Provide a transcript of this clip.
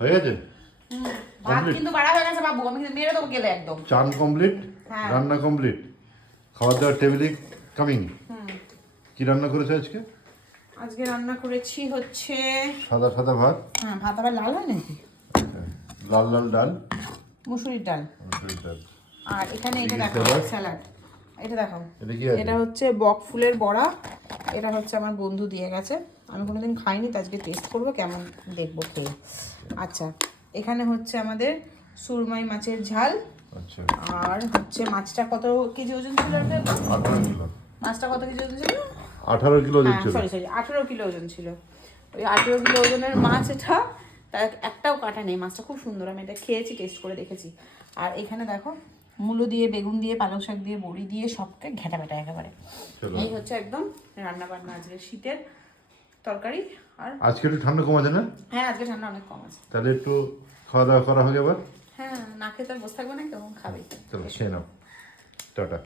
হয়ে গেছে? ভাত কিন্তু বাড়া হয়ে গেছে বাবু, আমি কিন্তু মেরে দেবো গেলে একদম। চান কমপ্লিট, রান্না কমপ্লিট, খাওয়া দাওয়ার টেবিলে কামিং। কি রান্না করেছো আজকে? আজকে রান্না করেছি হচ্ছে সাদা সাদা ভাত। হ্যাঁ, ভাত আবার লাল হয় নাকি? লাল লাল ডাল, মুসুরির ডাল। মুসুরির ডাল। আর এখানে এটা দেখো স্যালাড, এটা দেখো, এটা কি আছে? এটা হচ্ছে বক ফুলের বড়া। এটা হচ্ছে আমার বন্ধু দিয়ে গেছে, আমি কোনোদিন খাইনি, তো আজকে টেস্ট করবো কেমন, দেখবো খেয়ে। আচ্ছা, এখানে হচ্ছে আমাদের সুরমাই মাছের ঝাল। আচ্ছা। আর হচ্ছে মাছটা কত কেজি ওজন ছিল? 18 কিলো। মাছটা কত কেজি ওজন ছিল? 18 কিলো ওজন ছিল। সরি 18 কিলো ওজন ছিল। ওই 18 কিলো ওজনের মাছ এটা, তার একটাও কাটা নেই। মাছটা খুব সুন্দর, আমি এটা খেয়েছি, টেস্ট করে দেখেছি। আর এখানে দেখো মূলো দিয়ে, বেগুন দিয়ে, পালং শাক দিয়ে, বড়ি দিয়ে, সবকে ঘেটা বেটা একেবারে। এই হচ্ছে একদম রান্না বান্না আজকে শীতের তরকারি। আর আজকে একটু ঠান্ডা কম আছে না? হ্যাঁ, আজকে ঠান্ডা অনেক কম আছে। তাহলে একটু খাওয়া দাওয়া করা হবে এবার। হ্যাঁ, না খেতে আর বসে থাকবে না, কেমন খাবে। চলো খেয়ে নাও, টাটা।